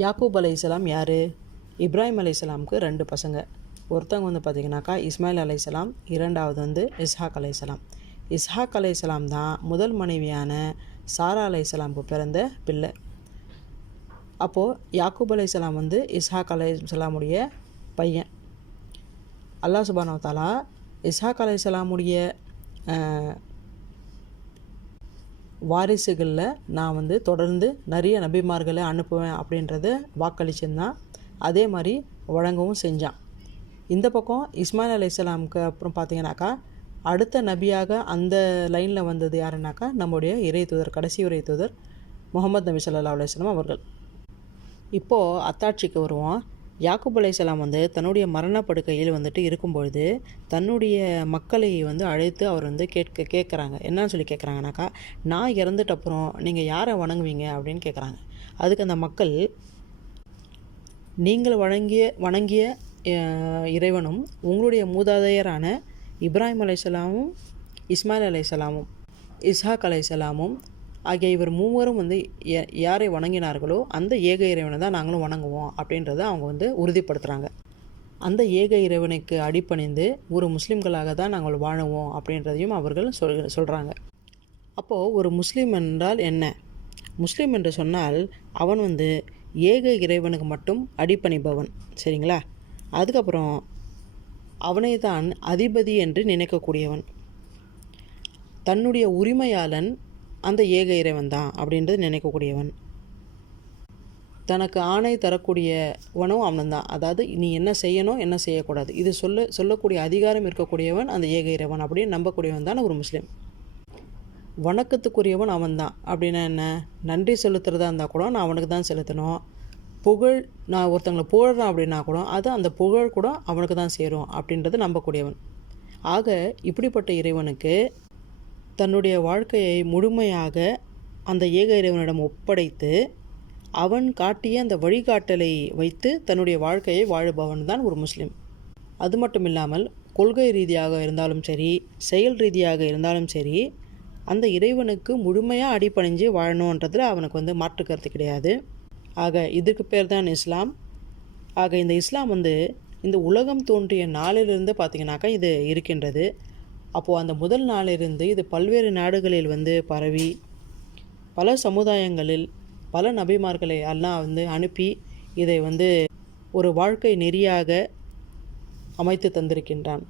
யாக்கூப் அலைஹிஸ்ஸலாம் யார்? இப்ராஹிம் அலைஹிஸ்ஸலாமுக்கு 2 பசங்க. ஒருத்தவங்க வந்து பார்த்திங்கனாக்கா இஸ்மாயில் அலைஹிஸ்ஸலாம், இரண்டாவது வந்து இஸ்ஹாக் அலைஹிஸ்ஸலாம். இஸ்ஹாக் அலைஹிஸ்ஸலாம் தான் முதல் மனைவியான சாரா அலைஹிஸ்ஸலாமுக்கு பிறந்த பிள்ளை. அப்போது யாக்கூப் அலைஹிஸ்ஸலாம் வந்து இஸ்ஹாக் அலைஹிஸ்ஸலாமுடைய பையன். அல்லாஹ் சுப்ஹானஹு வ தஆலா இஸ்ஹாக் அலைஹிஸ்ஸலாமுடைய வாரிசுகளில் நான் வந்து தொடர்ந்து நிறைய நபிமார்களை அனுப்புவேன் அப்படின்றத வாக்களிச்சிருந்தான். அதே மாதிரி வழங்கவும் செஞ்சான். இந்த பக்கம் இஸ்மாயில் அலைஹிஸ்ஸலாமுக்கு அப்புறம் பார்த்திங்கனாக்கா அடுத்த நபியாக அந்த லைனில் வந்தது யாருன்னாக்கா நம்முடைய இறை தூதர், கடைசி இறை தூதர் முஹம்மது நபி ஸல்லல்லாஹு அலைஹி வஸல்லம் அவர்கள். இப்போது அத்தாட்சிக்கு வருவோம். யாக்கூப் அலைஹிஸ்ஸலாம் வந்து தன்னுடைய மரணப்படுக்கையில் வந்துட்டு இருக்கும்பொழுது தன்னுடைய மக்களை வந்து அழைத்து அவர் வந்து கேட்குறாங்க. என்னன்னு சொல்லி கேட்குறாங்கனாக்கா, நான் இறந்துட்ட அப்புறம் நீங்கள் யாரை வணங்குவீங்க அப்படின்னு கேட்குறாங்க. அதுக்கு அந்த மக்கள், நீங்கள் வணங்கிய இறைவனும் உங்களுடைய மூதாதையரான இப்ராஹிம் அலைஹிஸ்ஸலாமும் இஸ்மாயில் அலைஹிஸ்ஸலாமும் இஸ்ஹாக் அலைஹிஸ்ஸலாமும் ஆகிய இவர் மூவரும் வந்து யாரை வணங்கினார்களோ அந்த ஏக இறைவனை தான் நாங்களும் வணங்குவோம் அப்படின்றத அவங்க வந்து உறுதிப்படுத்துகிறாங்க. அந்த ஏக இறைவனுக்கு அடிபணிந்து ஒரு முஸ்லீம்களாக தான் நாங்கள் வாழுவோம் அப்படின்றதையும் அவர்கள் சொல்கிறாங்க. அப்போது ஒரு முஸ்லீம் என்றால் என்ன? முஸ்லீம் என்று சொன்னால் அவன் வந்து ஏக இறைவனுக்கு மட்டும் அடிபணிபவன், சரிங்களா? அதுக்கப்புறம் அவனை தான் அதிபதி என்று நினைக்கக்கூடியவன். தன்னுடைய உரிமையாளன் அந்த ஏக இறைவன் தான் அப்படின்றது நினைக்கக்கூடியவன். தனக்கு ஆணை தரக்கூடியவனும் அவன் தான். அதாவது நீ என்ன செய்யணும், என்ன செய்யக்கூடாது, இது சொல்லக்கூடிய அதிகாரம் இருக்கக்கூடியவன் அந்த ஏக இறைவன் அப்படின்னு நம்பக்கூடியவன் தான் ஒரு முஸ்லீம். வணக்கத்துக்குரியவன் அவன் தான். அப்படின்னா என்ன? நன்றி செலுத்துறதா இருந்தால் கூட நான் அவனுக்கு தான் செலுத்தணும். புகழ், நான் ஒருத்தங்களை புகழ்றேன் அப்படின்னா கூட அது அந்த புகழ் கூட அவனுக்கு தான் சேரும் அப்படின்றது நம்பக்கூடியவன். ஆக இப்படிப்பட்ட இறைவனுக்கு தன்னுடைய வாழ்க்கையை முழுமையாக அந்த ஏக இறைவனிடம் ஒப்படைத்து அவன் காட்டிய அந்த வழிகாட்டலை வைத்து தன்னுடைய வாழ்க்கையை வாழுபவன் தான் ஒரு முஸ்லீம். அது மட்டும் இல்லாமல் கொள்கை ரீதியாக இருந்தாலும் சரி, செயல் ரீதியாக இருந்தாலும் சரி, அந்த இறைவனுக்கு முழுமையாக அடிபணிஞ்சு வாழணுன்றதில் அவனுக்கு வந்து மாற்று கருத்து கிடையாது. ஆக இதுக்கு பேர் தான் இஸ்லாம். ஆக இந்த இஸ்லாம் வந்து இந்த உலகம் தோன்றிய நாளிலிருந்து பார்த்திங்கனாக்கா இது இருக்கின்றது. அப்போது அந்த முதல் நாளிலிருந்து இது பல்வேறு நாடுகளில் வந்து பரவி பல சமுதாயங்களில் பல நபிமார்களை அல்லாஹ் வந்து அனுப்பி இதை வந்து ஒரு வாழ்க்கை நெறியாக அமைத்து தந்திருக்கின்றான்.